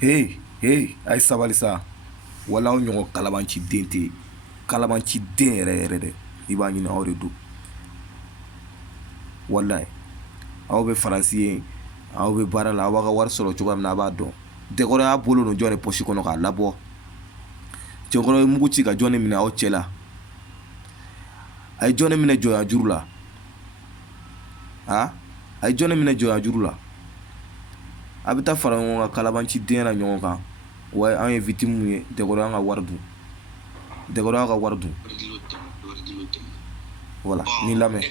Hey, a ye sabali sa wala aw ɲɔgɔn kalabanciden tɛ yen kalabanciden yɛrɛ yɛrɛ dɛ i b'a ɲini aw de don walayi aw bɛ faransi ye aw bɛ baara la aw b'a ka wari sɔrɔ cogoya min na a b'a dɔn dɛkɔrɔ y'a bolo don jɔn de pɔsi kɔnɔ k'a labɔ cɛkɔrɔ ye mugu ci ka jɔn de minɛ aw cɛ la a ye jɔn de minɛ jɔnya juru la a ye jɔn de minɛ jɔnya juru la a bɛ taa fara ɲɔgɔn kan kalabanciden na ɲɔgɔn kan wa an ye victime ye dɛkɔrɔ y'an ka wari dun dɛkɔrɔ y'a ka wari dun voilà ni lamɛn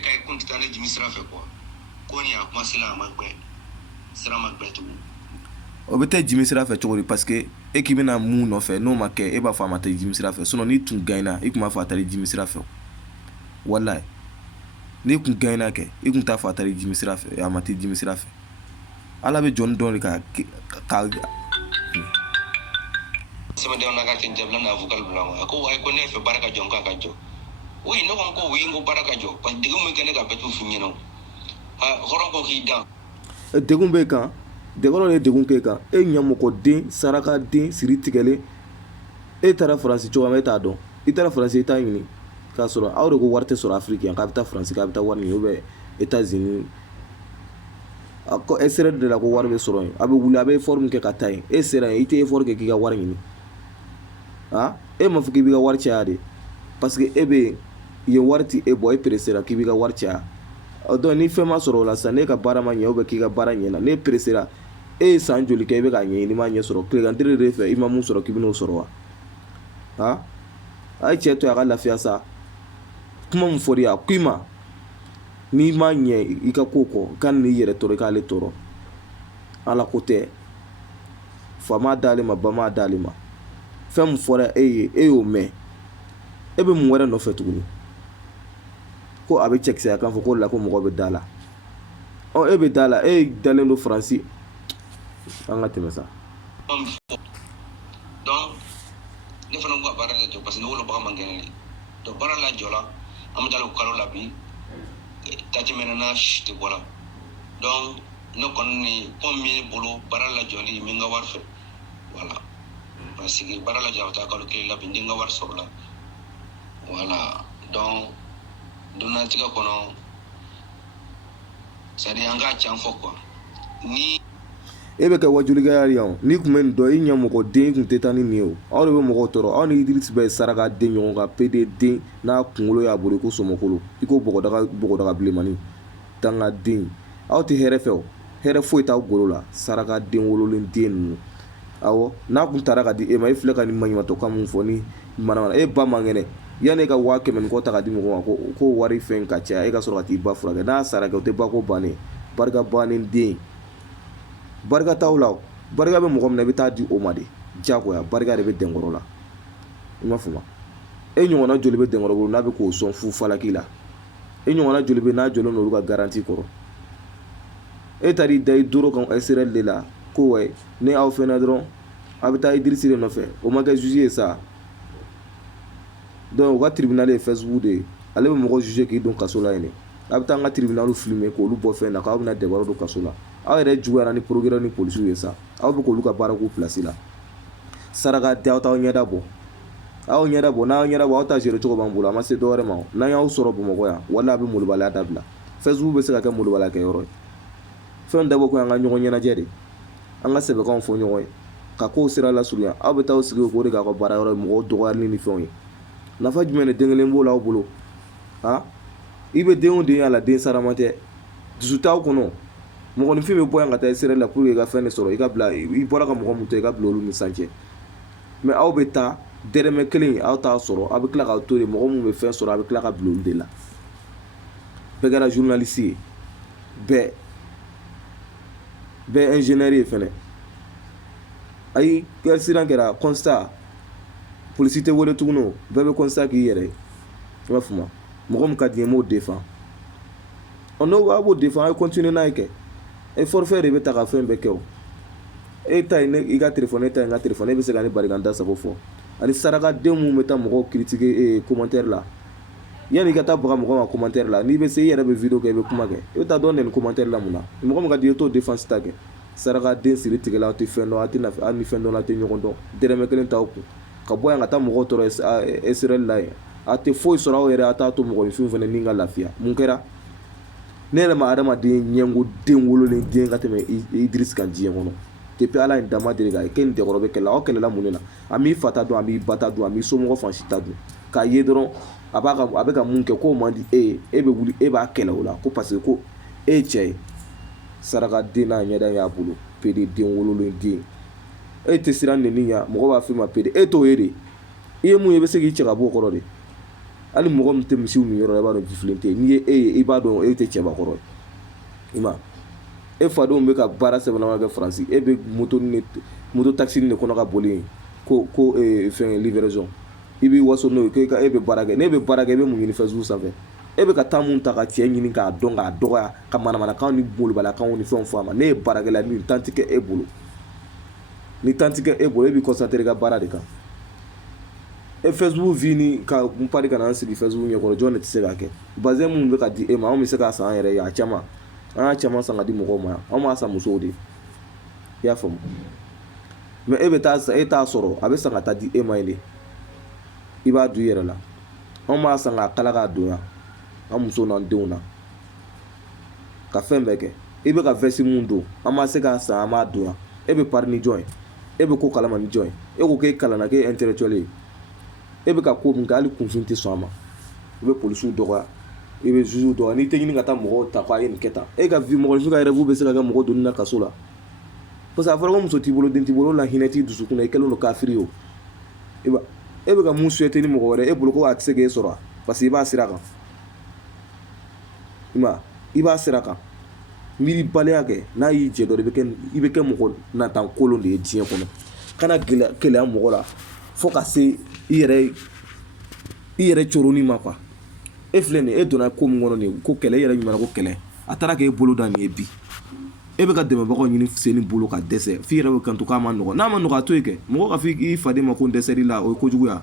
o bɛ taa jimi sira fɛ cogo di parce que e k'i bɛna mun nɔfɛ n'o ma kɛ e b'a fɔ a ma taa jimi sira fɛ sinon n'i tun gagnera i tun b'a fɔ a taara jimi sira fɛ walayi n'i tun gagnera kɛ i tun t'a fɔ a taara jimi sira fɛ a ma taa jimi sira fɛ ala bɛ jɔn dɔn de ka sɛbɛndenw na ka kɛ jabila na avocat bila ma ko wayi ko ne fɛ baara ka jɔ ka jɔ oui ne ko oui ko baara ka jɔ parce que degun bɛ kɛ ne ka bɛtu f'i ɲɛna hɔrɔn ko k'i dan degun bɛ kan dɛkɔrɔ ye degun k'e kan e ɲɛmɔgɔden sarakaden siri tigɛlen e taara faransi cogoya min e t'a dɔn i taara faransi i t'a ɲini k'a sɔrɔ aw de ko wari tɛ sɔrɔ afiriki yan k'a bɛ taa faransi k'a bɛ taa wari ɲini ou bien États-Unis ko e sera de la ko wari bɛ sɔrɔ yen a bɛ wuli a bɛ effort min kɛ ka taa yen e sera yen i tɛ effort kɛ k'i ka wari ɲini e m'a fɔ k'i b'i ka wari caya de parce que e bɛ yen wari ti e bɔ e peresera k'i b'i ka wari caya donc ni fɛn ma sɔrɔ o la sisan ne ka baara ma ɲɛ ou bien k'i ka baara ɲɛna ne peresera e ye san joli kɛ i bɛ k'a ɲɛɲini i m'a ɲɛ sɔrɔ tilegan de fɛ i ma mun sɔrɔ k'i bɛn'o sɔrɔ wa a ye cɛ to a ka lafiya sa kuma min fɔr'i ye a ko i ma n'i ma ɲɛ i ka ko kɔ k'a n'i yɛrɛ tɔɔrɔ i k'ale tɔɔrɔ ala ko tɛ fa m'a d'ale ma ba m'a d'ale ma fɛn min fɔra e ye e y'o mɛn e bɛ mun wɛrɛ nɔfɛ tuguni ko a bɛ cɛkisɛya kan fɔ ko la ko mɔgɔ bɛ da la e bɛ da la e dalen don faransi an ka tɛmɛ sa donc ne fana ko ka baara de jɔ parce que ne wolobaga man kɛnɛ de donc baara la jɔ la an bɛ taa o kalo la bi tati mɛnɛna tɛ bɔ la donc ne kɔni ni pomme min bolo baara la jɔli min ka wari fɛ voilà parce que baara la jɔ a bɛ taa kalo kelen la bi n ka wari sɔrɔ la voilà donc donnatigɛ kɔnɔ c'est à dire an k'a can fɔ quoi ni e bɛ kɛ wajulikɛla de yan n'i tun bɛ nin dɔn i ɲɛmɔgɔden i tun tɛ taa ni nin ye o aw de bɛ mɔgɔw tɔɔrɔ aw ni Idrisi bɛ saraka den ɲɔgɔn kan PD den n'a kunkolo y'a bolo i ko sɔmɔkolo i ko bɔgɔdaga bilenmani dangaden aw tɛ hɛrɛ fɛ o hɛrɛ foyi t'aw golo la saraka den wololen den ninnu awɔ n'a tun taara ka di e ma e filɛ ka nin maɲumatɔkan min fɔ ni manamana e ba man kɛnɛ yanni e ka 100,000 nin kɔ ta ka di mɔgɔw ma ko wari fɛn ka caya e ka sɔrɔ ka t'i ba furakɛ n'a sara kɛ o tɛ ba ko bannen barika bannen den barika t'aw la barika bɛ mɔgɔ min na i bɛ taa di o ma de diyagoya barika de bɛ dɛnkɔrɔ la i m'a faamu e ɲɔgɔnna joli bɛ dɛnkɔrɔ bolo n'a bɛ k'o sɔn fu falaki la e ɲɔgɔnna joli bɛ n'a jɔlen n'olu ka garanti kɔrɔ e taar'i da i doro kan SRL de la ko wɛ ni aw fɛnɛ dɔrɔn a bɛ taa Idrisi de nɔfɛ o ma kɛ juge ye sa donc u ka tribunal ye Facebook de ye ale bɛ mɔgɔ juge k'i don kaso la yen a bɛ taa an ka tribunal filmer k'olu bɔ fɛn na k'aw bɛna dɛkɔrɔ don kaso la aw yɛrɛ juguyara ni procureur ni policiers ye sa aw bɛ k'olu ka baara k'u place la saraka tɛ aw t'aw ɲɛda bɔ aw ɲɛda bɔ n'aw ɲɛda bɔ aw ta gérer cogo b'an bolo a ma se dɔwɛrɛ ma n'an y'aw sɔrɔ Bamakɔ yan wala a bɛ molobaliya dabila Facebook bɛ se ka kɛ molobaliya kɛ yɔrɔ ye fɛn dabɔ ko an ka ɲɔgɔn ɲɛnajɛ de an ka sɛbɛkanw fɔ ɲɔgɔn ye ka kow sira lasurunya aw bɛ taa sigi o de k'a ka baara yɔrɔ ye mɔgɔw dɔgɔyali ni fɛnw ye nafa jumɛn de den kelen b'o la aw bolo i bɛ den o den y'a la den sarama tɛ dusu t'aw kɔnɔ mɔgɔninfin bɛ bɔ yan ka taa SRL la pour que i ka fɛn de sɔrɔ i ka bila i bɔra ka mɔgɔ mun to i ka bila olu ni sancɛ mais aw bɛ taa dɛrɛmɛ kelen aw t'a sɔrɔ aw bɛ tila k'aw to de mɔgɔ mun bɛ fɛn sɔrɔ a bɛ tila ka bila olu de la bɛɛ kɛra journaliste ye bɛɛ ingénieur ye fɛnɛ ayi accident kɛra constat polisi tɛ wele tuguni o bɛɛ bɛ constat k'i yɛrɛ ye i b'a faamu mɔgɔ min ka di n ye n b'o défend n'o a b'o défend a ye continuer n'a ye kɛ e forfait de bɛ ta ka fɛn bɛɛ kɛ o e ta ye i ka téléphone e ta ye n ka téléphone e bɛ se ka ne bari ka n da sago fɔ ani sarakaden minnu bɛ taa mɔgɔw critiquer commentaire la yanni i ka taa baga mɔgɔ ma commentaire la n'i bɛ se i yɛrɛ bɛ vidéo kɛ i bɛ kuma kɛ i bɛ taa dɔn nin commentaire la mun na mɔgɔ min ka di i ye t'o défense ta kɛ saraka den siri tigɛla aw tɛ fɛn dɔn, a tɛ nafa hali ni fɛn dɔn la a tɛ ɲɔgɔn dɔn, dɛrɛmɛ kelen t'aw kun ka bɔ yan ka taa mɔgɔw tɔɔrɔ Israël la yen, a tɛ foyi sɔrɔ aw yɛrɛ, a t'a to mɔgɔninfinw fana ni ka lafiya. Mun kɛra? ne yɛrɛ ma adamaden ɲɛngo den wololen den ka tɛmɛ Idris kan diɲɛ kɔnɔ depuis Ala ye dama deli k'a ye k'e ni Dɛkɔrɔ bɛ kɛlɛ la, aw kɛlɛla mun de la? A m'i fa ta dun, a m'i ba ta dun, a m'i somɔgɔ fan si ta dun, k'a ye dɔrɔn a bɛ ka mun kɛ k'o man di e ye, e bɛ wuli e b'a kɛlɛ o la ko parce que ko e ye cɛ ye. Saraka den n'a ɲɛda y'a bolo, PD den wololen den, e tɛ siran nɛni ɲɛ, mɔgɔ b'a f'i ma PD, e t'o ye de, i ye mun ye i bɛ se k'i cɛ ka bɔ o kɔrɔ de. hali mɔgɔ min tɛ misiw min yɔrɔ la i b'a dɔn jifilen tɛ, n'i ye e ye i b'a dɔn e tɛ cɛbakɔrɔ ye, i ma e fadenw bɛ ka baara sɛbɛnnama kɛ Faransi, e bɛ moto taxi de kɔnɔ ka boli yen ko fɛn livraison, i b'i waso n'o ye e bɛ baara kɛ, n'e bɛ baara kɛ i bɛ mun ɲini Facebook sanfɛ, e bɛ ka taa mun ta ka cɛ ɲini k'a dɔn k'a dɔgɔya ka manamanakan ni bolobaliyakanw ni fɛnw fɔ a ma, ne ye baarakɛla ni tan tɛ kɛ e bolo, ni tan tɛ kɛ e bolo e b'i concentré i ka baara de kan. e Facebook vi ni ka n pari ka na an sigi Facebook ɲɛkɔrɔ jɔn de tɛ se k'a kɛ. Bazin mun bɛ ka di e ma anw bɛ se k'a san an yɛrɛ ye a caman, an y'a caman san ka di mɔgɔw ma, anw b'a san musow de, i y'a faamu. mais e bɛ taa san e t'a sɔrɔ a bɛ san ka taa di e ma yen de, i b'a dun i yɛrɛ la, anw b'a san k'a kala k'a don yan an musow n'an denw na ka fɛn bɛɛ kɛ. i bɛ ka vesti mun don an b'a se k'a san an b'a don yan, e bɛ pari ni jɔn ye, e bɛ ko kalama ni jɔn ye, e ko k'e kalanna k'e intellectuel ye, e bɛ ka ko min kɛ hali kunfin tɛ sɔn a ma, i bɛ polisiw dɔgɔya, i bɛ juges dɔgɔya, n'i tɛ ɲini ka taa mɔgɔw ta k'a ye nin kɛ tan, e ka mɔgɔninfin ka rêve bɛ se ka kɛ mɔgɔ donni na kaso la, parce que a fɔra ko muso t'i bolo den t'i bolo, la hinɛ t'i dusukun na, i kɛlen don kafiri o, e bɛ ka mun souhaiter ni mɔgɔ wɛrɛ e bolo ko a tɛ se k'e sɔrɔ parce que i b'a sira kan, i b'a sira kan, miiribaliya kɛ n'a y'i jɛ dɔrɔn i bɛ kɛ mɔgɔ natan kolon de ye diɲɛ kɔnɔ, kana gɛlɛya mɔgɔ la fo ka se i yɛrɛ coroni ma quoi. e filɛ nin ye e donna ko min kɔnɔ nin ko kɛlɛ, e yɛrɛ ɲuman ko kɛlɛ, a taara k'e bolo da nin ye bi, e bɛ ka dɛmɛbagaw ɲini sen bolo ka dɛsɛ f'i yɛrɛ bɛ kanto k'a ma nɔgɔ, n'a ma nɔgɔ a to yen kɛ, mɔgɔ ka f'i faden ma ko n dɛsɛr'i la o ye kojuguya,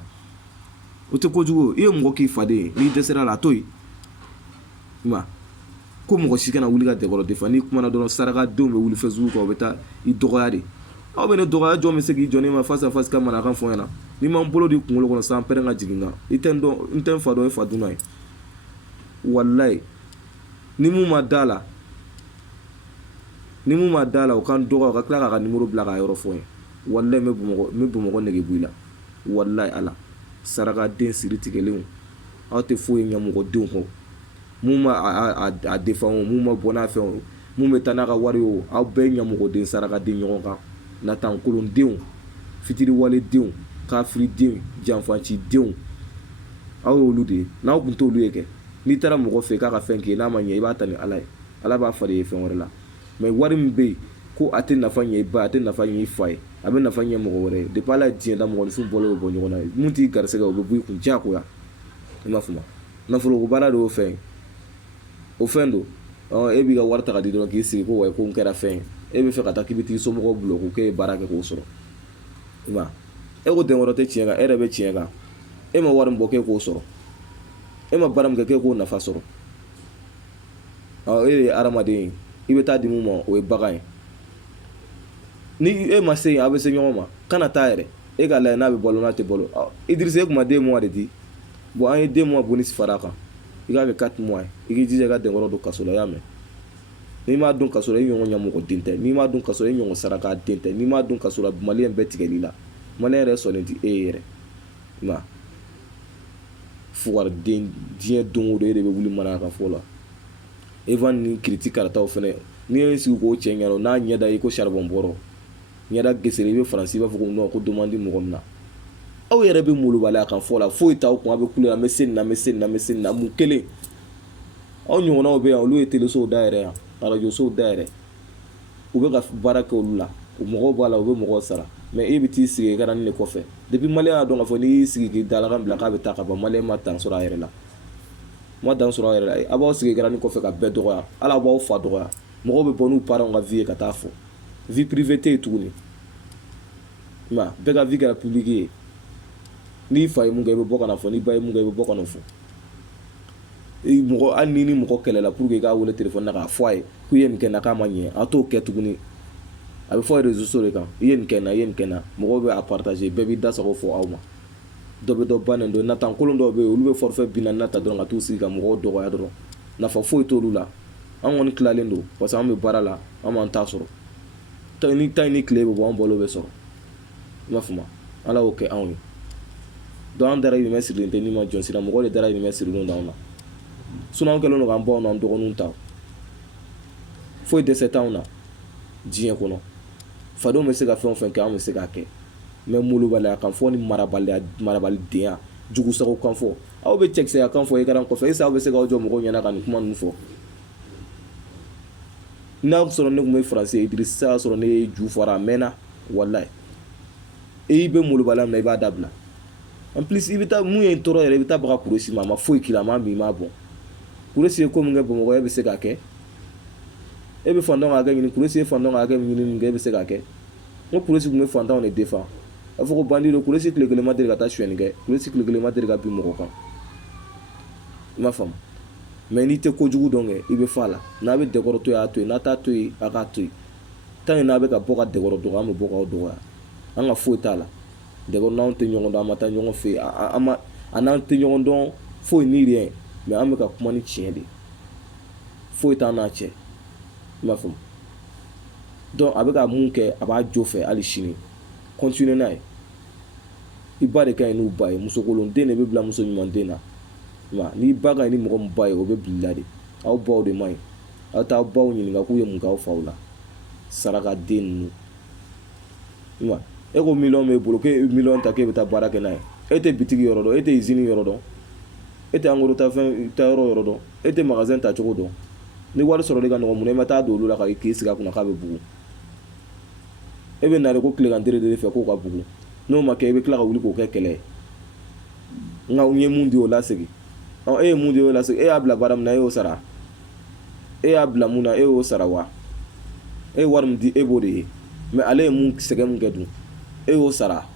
o tɛ kojugu, i ye mɔgɔ k'i faden ye n'i dɛsɛra la a to yen, i ma ko mɔgɔ si kana wuli ka Dɛkɔrɔ défend, n'i kumana dɔrɔn sarakadenw bɛ wuli Facebook kan u bɛ taa i dɔgɔya de, aw bɛ ne dɔgɔya jɔn bɛ se k'i jɔ ne ma face à face ka manakan fɔ ɲɛna, n'i m'an bolo di kunkolo kɔnɔ san pɛrɛn ka jigin kan, n tɛ n fa dɔn e fa dunna ye, walayi ni mun ma da la o kan dɔgɔ o ka tila k'a ka numéro bila k'a yɔrɔ fɔ n ye, walayi n bɛ Bamakɔ nege bɔ i la, walayi Ala, sarakaden siri tigɛlenw aw tɛ foyi ɲɛ mɔgɔdenw kɔ, mun ma a défend o, mun ma bɔ n'a fɛn o, mun bɛ taa n'a ka wari o, aw bɛɛ ɲɛmɔgɔden sarakaden ɲɔgɔn kan, natan kolondenw, fitiriwaledenw, kafiridenw, janfacidenw, aw y'olu de ye, n'aw tun t'olu ye kɛ, n'i taara mɔgɔ fɛ k'a ka fɛn k'i ye n'a ma ɲɛ i b'a ta ni Ala ye, Ala b'a fari ye fɛn wɛrɛ la, mais wari min bɛ yen ko a tɛ nafa ɲɛ i ba, a tɛ nafa ɲɛ i fa ye, a bɛ nafa ɲɛ mɔgɔ wɛrɛ ye, depuis Ala ye diɲɛ da mɔgɔninfin bɔlen bɛ bɔ ɲɔgɔn na ye, mun t'i garisɛgɛ o bɛ bɔ i kun diyagoya, i m'a faamu, nafoloko baara de y'o fɛn ye, o fɛn don, e b'i ka wari ta ka di dɔrɔn k'i sigi ko wayi ko n kɛra fɛn ye, e bɛ fɛ ka taa k'i bɛ t'i somɔgɔw bulon ko k'e ye baara kɛ k'o sɔrɔ, i ma e ko Dɛkɔrɔ tɛ tiɲɛ kan, e yɛrɛ bɛ tiɲɛ kan, e ma wari min bɔ k'e k'o sɔrɔ, e ma baara min kɛ k'e k'o nafa sɔrɔ, e ye hadamaden ye, i bɛ taa di mun ma o ye bagan ye, ni e ma se yen a bɛ se ɲɔgɔn ma, kana taa yɛrɛ, e k'a lajɛ n'a bɛ balo n'a tɛ balo, Idrissa e kun ma 2 mois de di, bon an ye 2 mois bonus fara a kan, i k'a kɛ 4 mois ye, i k'i jija i ka Dɛkɔrɔ don kaso la, i y'a mɛn, n'i m'a don kaso la i ɲɔgɔn ɲɛmɔgɔ den tɛ, n'i m'a don kaso la i ɲɔgɔn saraka den tɛ, n'i m'a don kaso la maliyɛn bɛɛ tigɛl'i la, maliyɛn yɛrɛ sɔnnen tɛ e ye yɛrɛ, i ma fugariden diɲɛ don o don e de bɛ wuli mana ka fɔ la, Evan ni critique karataw fɛnɛ n'i ye sigi k'o cɛ ɲɛna n'a ɲɛda i ko charbon bɔrɔ, ɲɛda gesere i bɛ Faransi i b'a fɔ ko non ko demande mɔgɔ min na, aw yɛrɛ bɛ molobaliya kan fɔ la foyi t'aw kun, aw bɛ kule an bɛ se nin na mun kelen, aw ɲɔgɔnnaw bɛ yan olu ye télésow dayɛlɛ yan, arajosow dayɛlɛ, u bɛ ka baara kɛ olu la, o mɔgɔw b'a la u bɛ mɔgɔw sara, mais e bɛ t'i sigi i ka nin de kɔfɛ, depuis maliyɛn y'a dɔn k'a fɔ n'i y'i sigi k'i dalakan bila k'a bɛ taa ka ban, maliyɛn ma dan sɔrɔ a yɛrɛ la, a b'aw sigi garanni kɔfɛ ka bɛɛ dɔgɔya, ala b'aw fa dɔgɔya, mɔgɔw bɛ bɔ n'u parents ka vie ye ka taa fɔ, vie privée tɛ yen tuguni, i ma bɛɛ ka vie kɛra publique ye, n'i fa ye mun kɛ i bɛ bɔ ka na fɔ, n'i ba ye mun kɛ i bɛ bɔ ka na fɔ, mɔgɔ hali ni mɔgɔ kɛlɛla pour que i k'a wele téléphone na k'a fɔ a ye k'u ye nin kɛ na k'a ma ɲɛ, a t'o kɛ tuguni, a bɛ fɔ réseaux sociaux de kan i ye nin kɛ n na i ye nin kɛ n na mɔgɔw bɛ a partager bɛɛ b'i da sago fɔ aw ma dɔ bɛ dɔ bannen don natan kolon dɔw bɛ yen olu bɛ forfait 40 nata dɔrɔn ka t'u sigi ka mɔgɔw dɔgɔya dɔrɔn nafa foyi t'olu la an kɔni tilalen don parce que an bɛ baara la an m'an ta sɔrɔ ni ta ni tile bɛ bɔ an balo bɛ sɔrɔ i m'a faamu ala y'o kɛ anw ye donc an dahirimɛ sirilen tɛ ni ma jɔn sira mɔgɔ de dahirimɛ sirilen don anw na sinon an kɛlen don k'an baw n'an dɔgɔninw ta foyi dɛsɛ t'anw na diɲɛ kɔnɔ fadenw bɛ se ka fɛn o fɛn kɛ anw bɛ se k'a kɛ mais molobaliya kan fɔ ni marabalidenya jugusago kan fɔ aw bɛ cɛkisɛya kan fɔ écran kɔfɛ est-ce que aw bɛ se k'aw jɔ mɔgɔw ɲɛna ka nin kuma ninnu fɔ n'a sɔrɔ ne tun bɛ français Idrissa y'a sɔrɔ ne ye ju fɔra a mɛnna walayi i bɛ molobaliya min na i b'a dabila en plus i bɛ taa mun ye n tɔɔrɔ yɛrɛ i bɛ taa baga Kuresi ma a ma foyi k'i la a ma bin i ma bɔn Kuresi ye ko min kɛ Bamakɔ e bɛ se k'a kɛ e bɛ fantanw ka hakɛ ɲini Kuresi ye fantanw ka hakɛ ɲini min kɛ e bɛ se k'a kɛ n ko Kuresi tun bɛ fantanw de défend a fɔ ko bandi don Kuresi tile kelen ma deli ka taa suyɛnni kɛ Kuresi tile kelen ma deli ka bin mɔgɔ kan i m'a faamu mais n'i tɛ kojugu dɔn kɛ i bɛ fa la n'a bɛ dɛkɔrɔ to yen a to yen n'a t'a to yen a k'a to yen tant que n'a bɛ ka bɔ ka dɛkɔrɔ dɔgɔ an bɛ bɔ k'aw dɔgɔya an ka foyi t'a la dɛkɔrɔ n'anw tɛ ɲɔgɔn dɔn an ma taa ɲɔgɔn fɛ yen a n'an tɛ ɲɔgɔn dɔn foyi ni rien mais an bɛ ka kuma ni tiɲɛ de foyi t'an n'a cɛ i m'a faamu donc a bɛ ka mun kɛ a b'a jo fɛ hali sini continuer n'a ye i ba de ka ɲi n'u ba ye musokolon den de bɛ bila muso ɲuman den na n'i ba ka ɲi ni mɔgɔ min ba ye o bɛ bila la de aw baw de man ɲi aw t'aw baw ɲininka k'u ye mun kɛ aw faw la saraka den ninnu e ko miliyɔn b'e bolo k'e miliyɔn ta k'e bɛ taa baara kɛ n'a ye e tɛ bitigi yɔrɔ dɔn e tɛ usine yɔrɔ dɔn e tɛ engrais ta yɔrɔ dɔn e tɛ magasin ta cogo dɔn ni wari sɔrɔli ka nɔgɔ mun na e ma taa don olu la k'i sigi a kunna k'a bɛ bugu e bɛ na de ko tilegan tere de fɛ k'o ka bugu n'o ma kɛ e bɛ tila ka wuli k'o kɛ kɛlɛ ye nka n ye mun di o lasegin e ye mun di o lasegin e y'a bila baara min na e y'o sara e y'a bila mun na e y'o sara wa e ye wari min di e b'o de ye mais ale ye mun sɛgɛn mun kɛ dun e y'o sara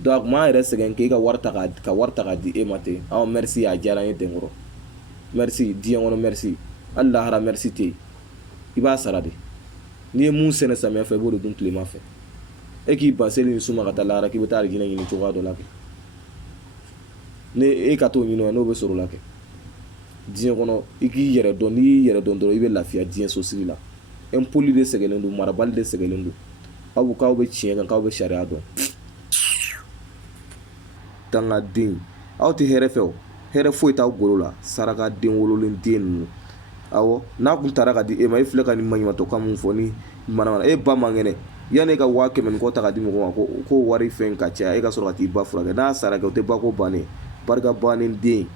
donc a tun b'a yɛrɛ sɛgɛn k'e ka wari ta k'a di e ma ten merci a diyara n ye ten kɔrɔ merci diɲɛ kɔnɔ merci hali lahara merci tɛ yen i b'a sara de n'i ye mun sɛnɛ samiyɛ fɛ i b'o de dun tilema fɛ e k'i ban seli ni su ma ka taa lahara k'i bɛ taa alijinɛ ɲini cogoya dɔ la kɛ ni e ka t'o ɲini n'o bɛ sɔrɔ o la kɛ diɲɛ kɔnɔ i k'i yɛrɛ dɔn n'i y'i yɛrɛ dɔn dɔrɔn i bɛ lafiya diɲɛ sosigi la impoli de sɛgɛnnen don marabali de sɛgɛnnen don k'aw bɛ tiɲɛ kan k'aw bɛ sariya dɔn dangaden aw tɛ hɛrɛ fɛ o hɛrɛ foyi t'aw golo la saraka den wololen den ninnu awɔ n'a kun taara ka di e ma e filɛ ka nin maɲumatɔkan mun fɔ ni manamana e ba man kɛnɛ yanni e ka 100 ni kɔ ta ka di mɔgɔ ma ko wari fɛn ka caya e ka sɔrɔ ka t'i ba furakɛ n'a sara kɛ o tɛ ba ko bannen barika bannen den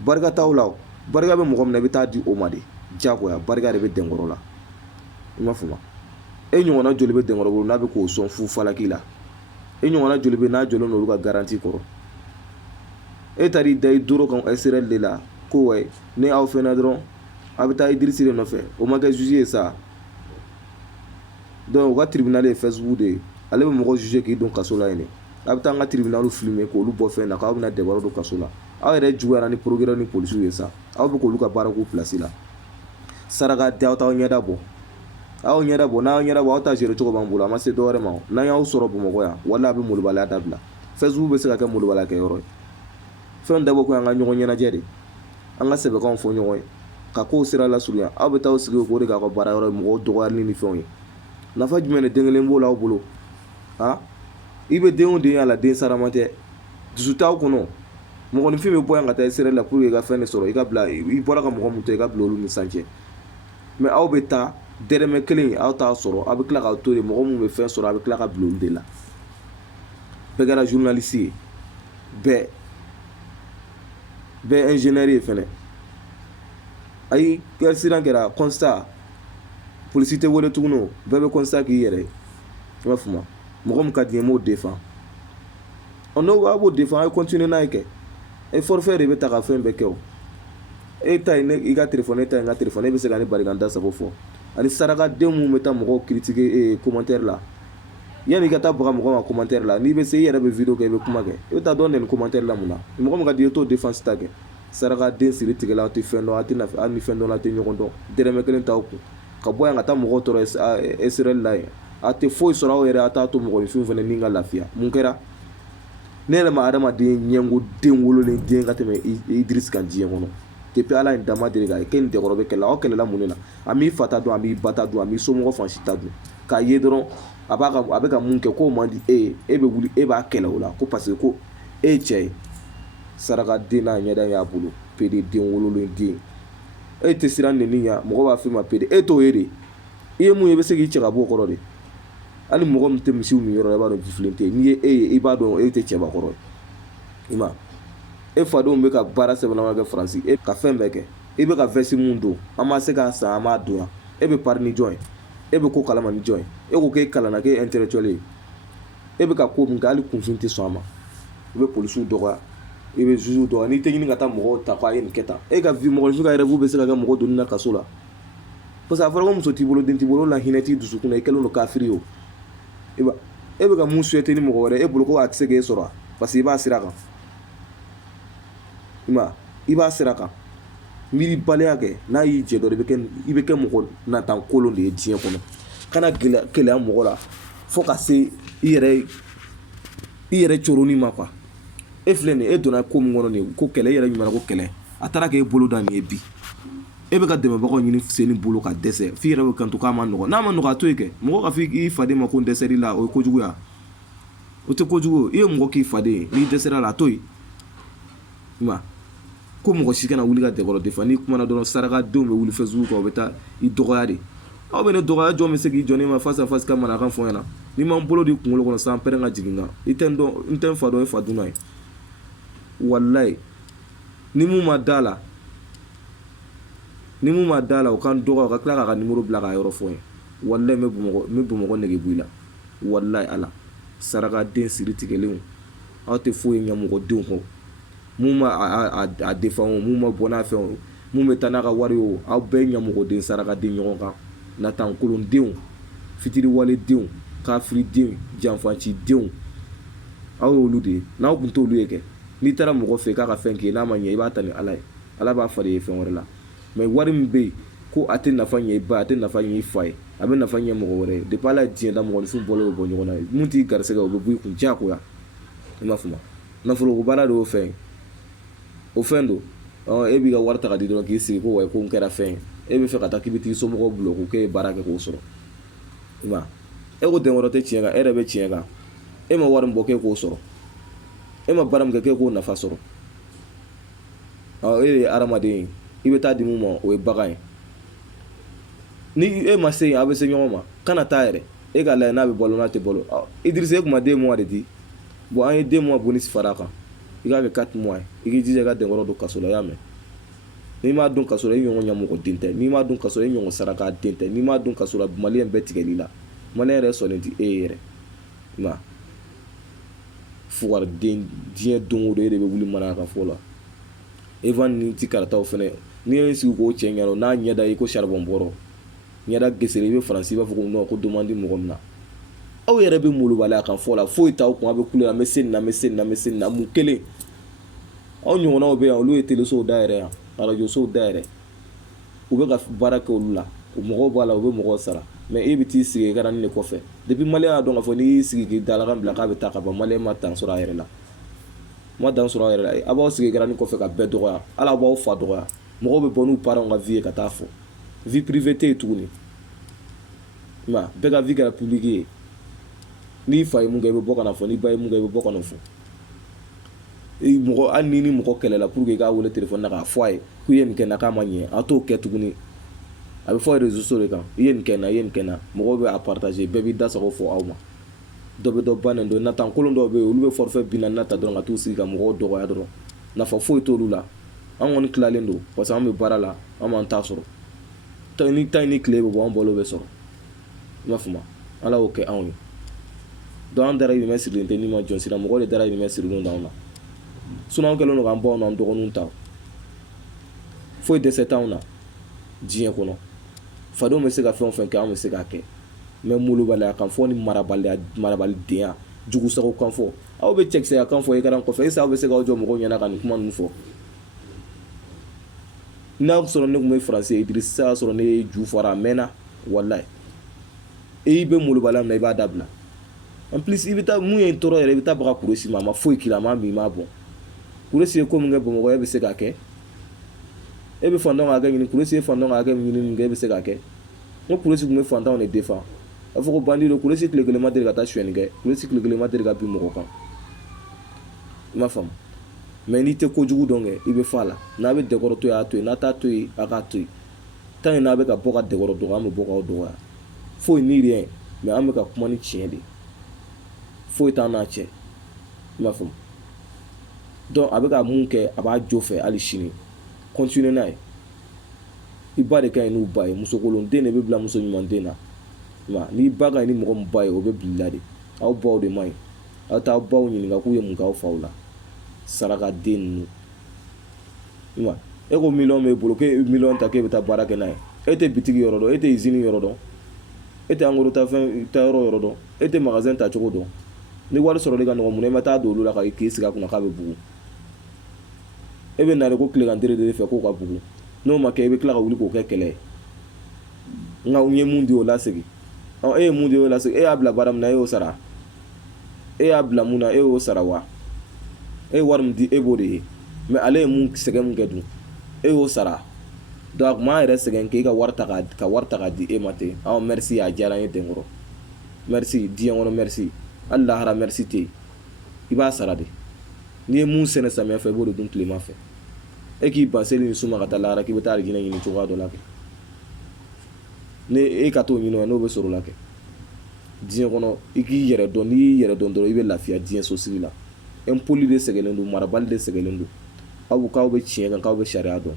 barika t'aw la barika bɛ mɔgɔ min na i bɛ taa di o ma de diyagoya barika de bɛ dɛnkɔrɔ la i m'a faamu e ɲɔgɔnna joli bɛ dɛnkɔrɔ bolo n'a bɛ k'o sɔn fu falaki la e ɲɔgɔnna joli bɛ n'a jɔlen n'olu ka garanti kɔrɔ e taar'i da i doro kan SRL de la ko wɛ ni aw fɛnɛ dɔrɔn a bɛ taa Idrisi de nɔfɛ o ma kɛ juge ye sa donc u ka tribunal ye Facebook de ye ale bɛ mɔgɔ juge k'i don kaso la yen a bɛ taa an ka tribunal filmer k'olu bɔ fɛn na k'aw bɛna dɛbaro don kaso la aw yɛrɛ juguyara ni procureur ni policiers ye sa aw bɛ k'olu ka baara k'u place la saraka di aw t'aw ɲɛda bɔ aw ɲɛda bɔ n'aw ɲɛda bɔ aw ta gérer cogo b'an bolo a ma se dɔwɛrɛ ma n'an y'aw sɔrɔ Bamakɔ yan wala a bɛ molobaliya dabila Facebook bɛ se ka kɛ molobaliya kɛ yɔrɔ ye fɛn dabɔ ko an ka ɲɔgɔn ɲɛnajɛ de an ka sɛbɛkanw fɔ ɲɔgɔn ye ka kow sira lasurunya aw bɛ taa aw sigi k'o de k'a ka baara yɔrɔ ye mɔgɔw dɔgɔyali ni fɛnw ye nafa jumɛn de den kelen b'o la aw bolo i bɛ den o den y'a la den sarama tɛ dusu t'aw kɔnɔ mɔgɔninfin bɛ bɔ yan ka taa SRL la pour que i ka fɛn de sɔrɔ i bɔra ka mɔgɔ mun to i ka bila olu ni sancɛ mais aw bɛ taa dɛrɛmɛ kelen aw t'a sɔrɔ aw bɛ tila k'aw to de mɔgɔ mun bɛ fɛn sɔrɔ a bɛ tila ka bila olu de la bɛɛ kɛra journaliste ye bɛɛ ingénieur ye fɛnɛ ayi accident kɛra constat polisi tɛ wele tuguni o bɛɛ bɛ constat k'i yɛrɛ ye i b'a faamu mɔgɔ min ka di n ye m'o défend n'o a b'o défend a ye continuer n'a ye kɛ e forfait de bɛ ta ka fɛn bɛɛ kɛ o e ta ye i ka téléphone e ta ye n ka téléphone e bɛ se ka ne bari ka n da sago fɔ ani sarakaden mun bɛ taa mɔgɔw critiquer commentaire la yanni i ka taa baga mɔgɔ ma commentaire la n'i bɛ se i yɛrɛ bɛ video kɛ i bɛ kuma kɛ i bɛ taa dɔn nin commentaire la mun na mɔgɔ min ka di i ye t'o défense ta kɛ sarakaden siri tigɛla aw tɛ fɛn dɔn aw tɛ nafa hali ni fɛn dɔn aw tɛ ɲɔgɔn dɔn dɛrɛmɛ kelen t'aw kun ka bɔ yan ka taa mɔgɔw tɔɔrɔ Israel la yen a tɛ foyi sɔrɔ aw yɛrɛ a t'a to mɔgɔninfinw fana ni ka lafiya mun kɛra ne yɛrɛ ma adamaden ɲɛngoden wololen den ka tɛmɛ Idris kan diɲɛ kɔnɔ depuis ala ye dama deli k'a ye k'e ni dɛkɔrɔ bɛ kɛlɛ aw kɛlɛla mun de la a m'i fa ta dun a m'i ba ta dun a m'i somɔgɔ fan si ta dun k'a ye dɔrɔn a bɛ ka mun kɛ k'o man di e ye e bɛ wuli e b'a kɛlɛ o la ko parce que ko e ye cɛ ye sarakaden n'a ɲɛda y'a bolo PD den wololen den e tɛ siran nɛni ɲɛ mɔgɔ b'a f'i ma PD e t'o ye de i ye mun ye i bɛ se k'i cɛ ka bɔ o kɔrɔ de hali mɔgɔ min tɛ misiw min yɔrɔ la i b'a dɔn jifilen tɛ n'i ye e ye i b'a dɔn e tɛ cɛbakɔrɔ ye i ma e fadenw bɛ ka baara sɛbɛnnama kɛ Faransi e ka fɛn bɛɛ kɛ e bɛ ka vɛsi mun don an ma se k'a san an m'a don yan e bɛ pari ni jɔn ye e bɛ ko kalama ni jɔn ye e ko k'e kalanna k'e intellectuel ye e bɛ ka ko min kɛ hali kunfin tɛ sɔn a ma i bɛ polisiw dɔgɔya i bɛ juges dɔgɔya n'i tɛ ɲini ka taa mɔgɔw ta k'a ye nin kɛ tan e ka mɔgɔninfin ka rêve bɛ se ka kɛ mɔgɔ donni na kaso la parce que a fɔra ko muso t'i bolo den t'i bolo la hinɛ t'i dusukun na i kɛlen don kafiri ye o e bɛ ka mun souhaiter ni mɔgɔ wɛrɛ e bolo ko a tɛ se k'e sɔrɔ parce que i b'a sira kan i b'a sira kan miiribaliya kɛ n'a y'i jɛ dɔrɔn i bɛ kɛ mɔgɔ natan kolon de ye diɲɛ kɔnɔ kana gɛlɛya mɔgɔ la fo ka se i yɛrɛ coroni ma quoi e filɛ nin ye e donna ko min kɔnɔ nin ko kɛlɛ e yɛrɛ ɲuman ko kɛlɛ a taara k'e bolo da nin ye bi e bɛ ka dɛmɛbagaw ɲini sen bolo ka dɛsɛ f'i yɛrɛ bɛ kanto k'a ma nɔgɔ n'a ma nɔgɔ a to yen kɛ mɔgɔ ka f'i i faden ma ko n dɛsɛr'i la o ye kojuguya o tɛ kojugu i ye mɔgɔ k'i faden ye n'i dɛsɛra la a to yen i ma ko mɔgɔ si kana wuli ka dɛkɔrɔ de fa n'i kumana dɔrɔn sarakadenw bɛ wuli Facebook kan u bɛ taa i dɔgɔya de aw bɛ ne dɔgɔya jɔn bɛ se k'i jɔ ne ma face à face ka manakan fɔ ɲɛna n'i ma n bolo di kunkolo kɔnɔ san pɛrɛn ka jigin kan i tɛ n tɛ n fa dɔn e fa dunna ye walayi ni mun ma da la o kan dɔgɔ o ka tila k'a ka numéro bila k'a yɔrɔ fɔ n ye walayi n bɛ Bamakɔ nege bɔ i la walayi ala sarakaden siri tigɛlenw aw tɛ foyi ɲɛ mɔgɔdenw kɔ mun ma a défend o mun ma bɔ n'a fɛn o mun bɛ taa n'a ka wari o aw bɛɛ ɲɛmɔgɔden sarakaden ɲɔgɔn kan natan kolondenw fitiriwaledenw kafiridenw janfacidenw aw y'olu de ye n'aw tun t'olu ye kɛ n'i taara mɔgɔ fɛ k'a ka fɛn k'i n'a ma ɲɛ i b'a ta ni ala ye ala b'a fari ye fɛn wɛrɛ la mais wari min bɛ yen ko a tɛ nafa ɲɛ i ba a tɛ nafa ɲɛ i fa ye a bɛ nafa ɲɛ mɔgɔ wɛrɛ ye depuis ala ye diɲɛ da mɔgɔninfin bɔlen bɛ bɔ ɲɔgɔn na mun t'i garisɛgɛ o bɛ bɔ i kun diyagoya i m'a faamu nafoloko baara de y'o fɛn ye o fɛn don e b'i ka wari ta ka di dɔrɔn k'i sigi ko wayi ko n kɛra fɛn ye e bɛ fɛ ka taa k'i bɛ t'i somɔgɔw bulon ko k'e ye baara kɛ k'o sɔrɔ i ma e ko den wɛrɛ tɛ tiɲɛ kan e yɛrɛ bɛ tiɲɛ kan e ma wari min bɔ k'e k'o sɔrɔ e ma baara min kɛ k'e k'o nafa sɔrɔ e de ye hadamaden ye i bɛ taa di mun ma o ye bagan ye ni e ma se yen aw bɛ se ɲɔgɔn ma kana taa yɛrɛ e k'a lajɛ n'a bɛ balo n'a tɛ balo Idrissa e kun ma den mois de di bon an ye den mois bonus fara kan i k'a kɛ 4 mois ye i k'i jija i ka denkɔrɔ don kaso la i y'a mɛn n'i m'a dun kaso la i ɲɔgɔn ɲɛmɔgɔ den tɛ n'i m'a dun kaso la i ɲɔgɔn saraka den tɛ n'i m'a dun kaso la maliyɛn bɛɛ tigɛl'i la maliyɛn yɛrɛ sɔnnen tɛ e ye yɛrɛ i ma fugariden diɲɛ don o don e de bɛ wuli mana ka fɔ la Evan ni ti karataw fɛnɛ n'i ye n sigi k'o cɛ ɲɛna n'a ɲɛda i ko charbon bɔrɔ ɲɛda gesere i bɛ Faransi i b'a fɔ ko non ko demande mɔgɔ min na aw yɛrɛ bɛ molobaliya kan fɔ la foyi t'aw kun a bɛ kule an bɛ se nin na an bɛ se nin na an bɛ se nin na mun kelen aw ɲɔgɔnnaw bɛ yan olu ye télésow dayɛlɛ yan arajosow dayɛlɛ u bɛ ka baara kɛ olu la o mɔgɔw b'a la u bɛ mɔgɔw sara mais e bɛ t'i sigi garani de kɔfɛ depuis maliyɛn y'a dɔn k'a fɔ n'i y'i sigi k'i dalakan bila k'a bɛ taa ka ban maliyɛn ma dan sɔrɔ a yɛrɛ la ma dan sɔrɔ a yɛrɛ la a b'aw sigi garani kɔfɛ ka bɛɛ dɔgɔya ala b'aw fa dɔgɔya mɔgɔw bɛ bɔ n'u parents ka vie ye ka taa fɔ vie privée tɛ yen tuguni i ma bɛɛ ka vie kɛra publique ye n'i fa ye mun kɛ i bɛ bɔ ka na fɔ n'i ba ye mun kɛ i bɛ bɔ ka na fɔ mɔgɔ hali ni mɔgɔ kɛlɛla pour que i k'a wele téléphone na k'a fɔ a ye k'u ye nin kɛ n na k'a ma ɲɛ a t'o kɛ tuguni a bɛ fɔ réseaux sociaux de kan i ye nin kɛ n na i ye nin kɛ n na mɔgɔw bɛ a partager bɛɛ b'i da sago fɔ aw ma dɔ bɛ dɔ bannen don natan kolon dɔw bɛ yen olu bɛ forfait 40 ta dɔrɔn ka t'u sigi ka mɔgɔw dɔgɔya dɔrɔn nafa foyi t'olu la an kɔni tilalen don parce que an bɛ baara la an m'an ta sɔrɔ ni ta ni tile bɛ bɔ an balo bɛ sɔrɔ i m'a faamu ala y'o kɛ anw ye donc an dahirimɛ sirilen tɛ ni ma jɔn sira mɔgɔw de dahirimɛ sirilen don anw na sinon an kɛlen don k'an baw n'an dɔgɔninw ta foyi dɛsɛ t'anw na diɲɛ kɔnɔ fadenw bɛ se ka fɛn o fɛn kɛ anw bɛ se k'a kɛ mais molobaliya kan fɔ ni marabalidenya jugusago kan fɔ aw bɛ cɛkisɛya kan fɔ écran kɔfɛ est-ce que aw bɛ se k'aw jɔ mɔgɔw ɲɛna ka nin kuma ninnu fɔ n'a sɔrɔ ne tun bɛ Faransi Idrissa y'a sɔrɔ ne ye ju fara a mɛnna wallahi i bɛ molobala min na i b'a dabila en plus i bɛ taa mun ye n tɔɔrɔ yɛrɛ i bɛ taa baga Kuresi ma a ma foyi k'i la a ma min i m'a bɔn Kuresi ye ko min kɛ Bamakɔ e bɛ se k'a kɛ e bɛ fantanw ka hakɛ ɲini Kuresi ye fantanw ka hakɛ ɲini min kɛ e bɛ se k'a kɛ n ko Kuresi tun bɛ fantanw de défend a fɔ ko bandi don Kuresi tile kelen ma deli ka taa suyɛnni kɛ Kuresi tile kelen ma deli ka bin mɔgɔ kan i m'a faamu mais n'i tɛ kojugu dɔn kɛ i bɛ fɔ a la n'a bɛ dɛkɔrɔ to yen a to yen n'a t'a to yen a k'a to yen tant que n'a bɛ ka bɔ ka dɛkɔrɔ dɔgɔ an bɛ bɔ k'aw dɔgɔya foyi ni rien mais an bɛ ka kuma ni tiɲɛ de foyi t'an n'a cɛ i m'a faamu donc a bɛ ka mun kɛ a b'a jo fɛ hali sini continuer n'a ye i ba de ka ɲi n'u ba ye musokolonden de bɛ bila muso ɲumanden na n'i ba ka ɲi ni mɔgɔ min ba ye o bɛ bila i la de aw baw de man ɲi aw t'aw baw ɲininka k'u ye mun k'aw faw la sarakaden ninnu i ma e ko miliyɔn b'e bolo k'e miliyɔn ta k'e bɛ taa baara kɛ n'a ye e tɛ bitigi yɔrɔ dɔn e tɛ usine yɔrɔ dɔn e tɛ angoro ta yɔrɔ dɔn e tɛ magasin ta cogo dɔn ni wari sɔrɔli ka nɔgɔ mun na i ma taa don olu la k'i sigi a kunna k'a bɛ bugu e bɛ na de ko tilegan tere de fɛ k'o ka bugu n'o ma kɛ i bɛ tila ka wuli k'o kɛ kɛlɛ ye nka n ye mun di o lasegin e ye mun di o lasegin e y'a bila baara min na e y'o sara e y'a bila mun na e y'o sara wa e ye wari min di e b'o de ye mais ale ye mun sɛgɛn mun kɛ dun e y'o sara donc a kun b'a yɛrɛ sɛgɛn k'e ka wari ta k'a di e ma ten merci a diyara n ye denkɔrɔ merci diɲɛ kɔnɔ merci hali lahara merci tɛ yen i b'a sara de n'i ye mun sɛnɛ samiyɛ fɛ i b'o de dun tilema fɛ e k'i ban seli ni su ma ka taa lahara k'i bɛ taa alijinɛ ɲini cogoya dɔ la kɛ ni e ka t'o ɲini n'o bɛ sɔrɔ o la kɛ diɲɛ kɔnɔ i k'i yɛrɛ dɔn n'i y'i yɛrɛ dɔn dɔrɔn i bɛ lafiya diɲɛ sosigi la impoli de sɛgɛnnen don marabali de sɛgɛnnen don aw bɛ tiɲɛ kan k'aw bɛ sariya dɔn